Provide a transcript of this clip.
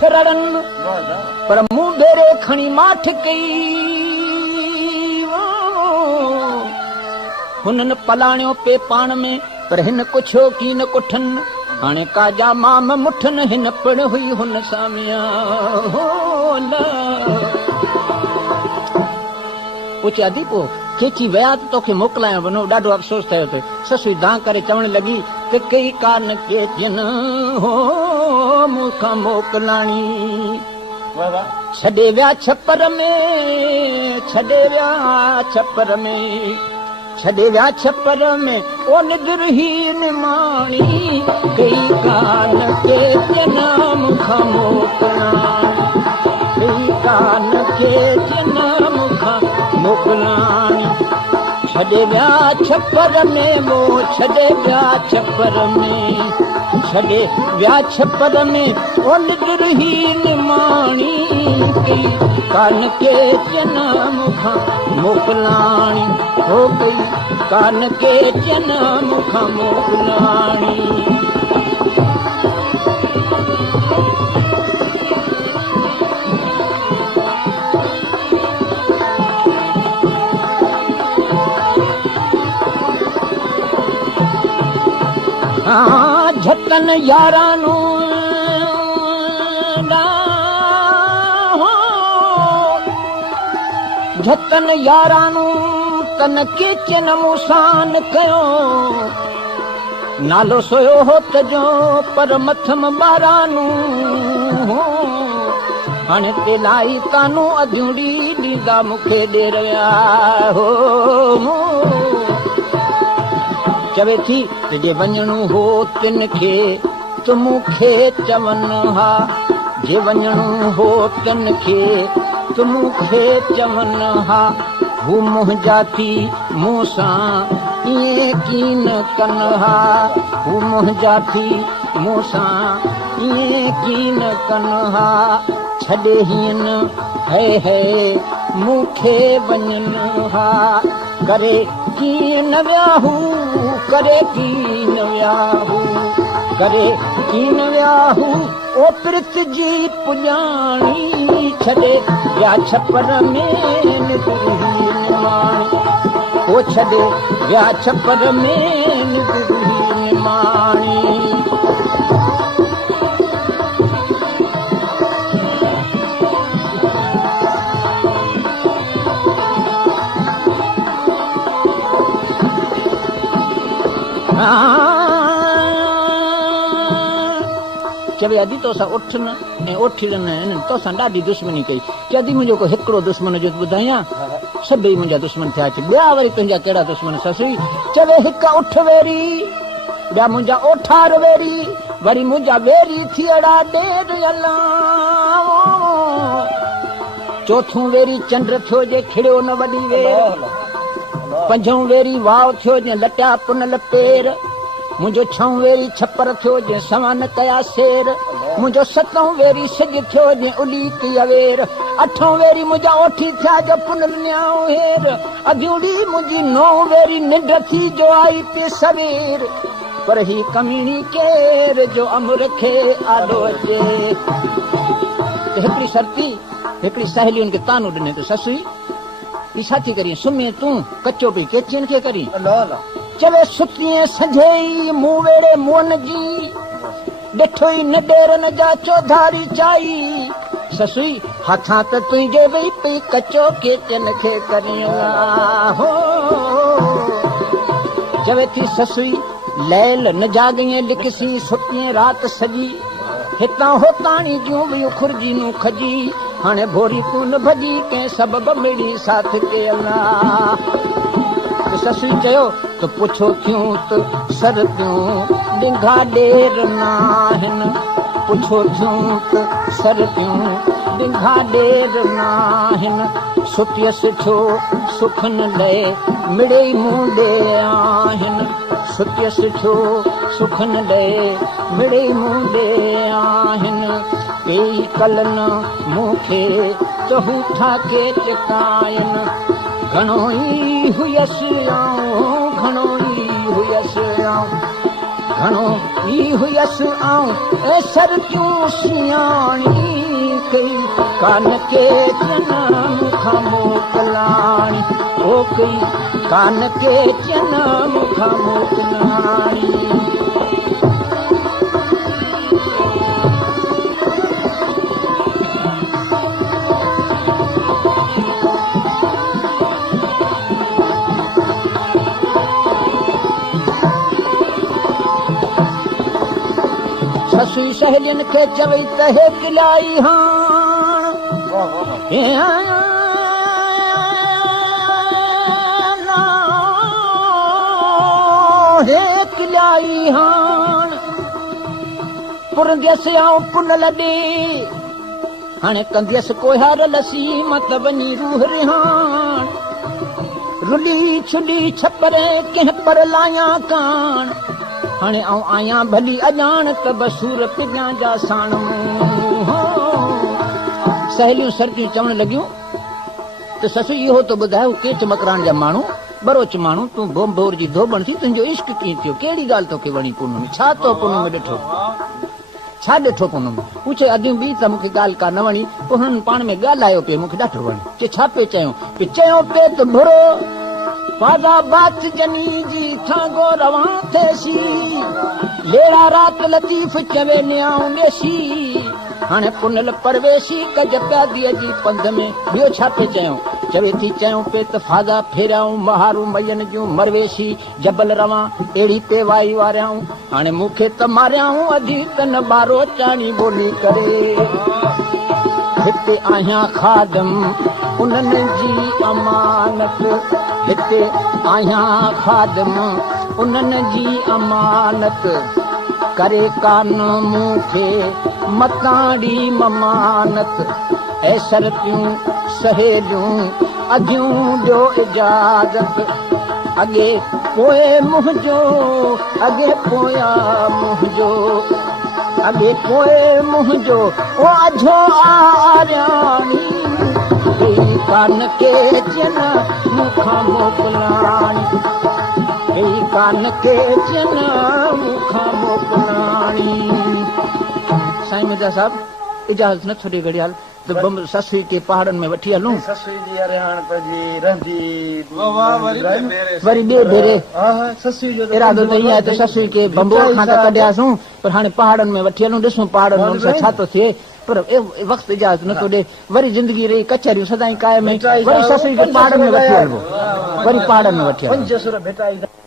शरण पर मुंह बेरे खणी माठ कई हुनन पलाणियो पे पाण में पर हिन कुछो की न कुठन हाणे काजा माम मुठन हिन पिण हुई हुन सामिया पुछे अदी पो चेची वया तो तोखे मोकलाया वनो ॾाढो अफ़सोस थियो ते ससु दां करे चवण लगी ते कई कान के जन हो मूंखां मोकलाणी छॾे विया छपर में छॾे विया छपर में छॾे विया छपर में ओ निदर ही निमाणी कई कान के जन मूंखां मोकलाणी कई कान के जन मूंखां मोकलाणी छॾे विया छपर में वो छॾे विया छपर में छॾे विया छपर में ओ निदर ही निमाणी कई कान के जन मूंखां मोकलाणी हो कई कान के जन मूंखां मोकलाणी झटन यारानू झटन यारानू तन केचन मुसान कयो नालो सोयो हो तजो पर मथम बारानू हाणे ते लाई तानू अधूड़ी ॾींदा मूंखे ॾेर विया हो चवे थी तुझे वञणो हो तिन खे तू मूंखे चवन हा जे वञणो हो तिन खे तू मूंखे चवन हा हू मुंहिंजा थी मूं सां ईअं कीन कन हा हू मुंहिंजा थी मूं सां ईअं कीन कन हा छॾे हीअं है मूंखे वञन हा करे की न वियाहू करे की न वियाहू करे की न वियाहू ओ प्रीत जी पुॼाणी छॾे विया छपर में निदरी निमाणी ओ छॾे विया छपर में निदरी निमाणी चवे अदी तोसां उठ न ऐं उथी न तोसां ॾाढी दुश्मनी कई चदी मुंहिंजो को हिकिड़ो दुश्मन जो ॿुधायां सभई मुंहिंजा दुश्मन थिया ॿिया वरी तुंहिंजा कहिड़ा दुश्मन ससुई चवे हिक उठ वेरी ॿिया मुंहिंजा ओठार वेरी वरी मुंहिंजा वेरी थियड़ा ॾेर अला चोथों वेरी चंड थियो जे खिड़ियो न वॾी वेर पंजों वेरी वाव थियो जे लटिया पुनल पेर मुंहिंजो छहों वेरी छपर थियो जे सवा न कया शेर मुंहिंजो सतों वेरी सिज थियो जे उली की अवेर अठों वेरी मुंहिंजा ओठी थिया जो पुनल न्याओ हेर अधूड़ी मुंहिंजी नौ वेरी निंड थी जो आई पे सवेर पर ही कमीणी केर जो अमर खे आॾो अचे हिकिड़ी सरती हिकिड़ी सहेलियुनि खे तानो ॾिने त ससुई ई छा थी करी सुम्हे तूं कचो पई केचियुनि खे करी चवे सुतीअ संझे मूं वेड़े मोन जी ॾिठो ई न ॾेरन जा चौधारी चाई ससुई हथां त तुंहिंजे वेही पई कचो केचन खे करी हो चवे थी ससुई लैल न जाॻीअ लिखसी सुतीअ राति सॼी हितां होताणी जूं बि खुरजी नूं खजी हाणे भोरी तूं न भॼी कंहिं सबब मिड़ी साथ ते अला ससुई चयो त पुछो थियूं त सरतियूं ॾिंघा ॾेर नाहिनि पुछो थियूं त सरतियूं ॾिंघा ॾेर नाहिनि सुतियसि छो सुख न लहे मिड़े मुंडे आहिनि सुतियसि छो सुख न लहे मिड़े मुंडे आहिनि कई कलन मूंखे चहू ठाके चिकायनि घणो ई हुयसि घणो ई हुयसि घणो ई हुयसि आऊं ऐसर क्यों सियाणी कई कान के चना मुखां मोकलाणी ओ कई कान के चना मुखां मोकलाणी ससुई सहेलियुनि खे चवई त हे किलाई हाण हे किलाई हाण पुरंदियसि आऊं पुन लॾे हाणे कंदियसि कोहार लसी मत वञी रूह रिहाण रुली छुली छपर कंहिं पर लाया कान हाणे आऊं आहियां भली अॼाण त बसूर पिजां जा साण सहेलियूं सर्दियूं चवण लॻियूं त ससु इहो त ॿुधायो केच मकरान जा माण्हू बरोच माण्हू तूं बोर जी धोबण थी तुंहिंजो इश्क कीअं थियो कहिड़ी ॻाल्हि तोखे वणी पूनम में छा तो पूनम में ॾिठो छा ॾिठो पूनम में पुछे अॼु बि त मूंखे ॻाल्हि का न वणी पोइ हुननि पाण में ॻाल्हायो पियो मूंखे ॾाढो वणी के छा पियो चयो पिए त बुरो फादा बात जनी जी थांगो रवां थेसी लेड़ा रात लतीफ चवे न्याऊं नेसी हाणे पुनल परवेशी कज प्यादीअ जी पंध में ॿियो छा पे चवे थी चयो पे त फादा फेरियाऊं महारू मयन जूं मरवेशी जबल रवां अहिड़ी पे वाई वारियाऊं हाणे मूंखे त मारियाऊं अधी त न ॿारो चाणी ॿोली करे हिते आहियां खादम उन्हनि जी अमानत हिते आहियां खादम उन्हनि जी अमानत करे कान मूंखे मताड़ी ममानत ऐसरतियूं सहेलियूं अॼूं ॾियो इजाज़त अॻे पोइ मुंहिंजो अॻे पोयां मुंहिंजो अॻे पोइ मुंहिंजो ओ अझो आरियाणी कान के चन मुखां मोकलाणी कान के चन मुखां मोकलाणी साईं मिर्ज़ा साहब इजाज़त नथो ॾे घड़ियाल त ससुई के पहाड़नि में वठी हलूं वरी ॿिए भेरे इरादो त ईअं आहे त ससुई के बंबोर खां त कढियासूं पर हाणे पहाड़नि में वठी हलूं ॾिसूं पहाड़नि में छा थो थिए पर वक़्तु इजाज़त नथो ॾे वरी ज़िंदगी रही कचहरियूं सदाईं कायम वरी ससुई के पहाड़नि में वठी हलबो वरी पहाड़नि में वठी हलबो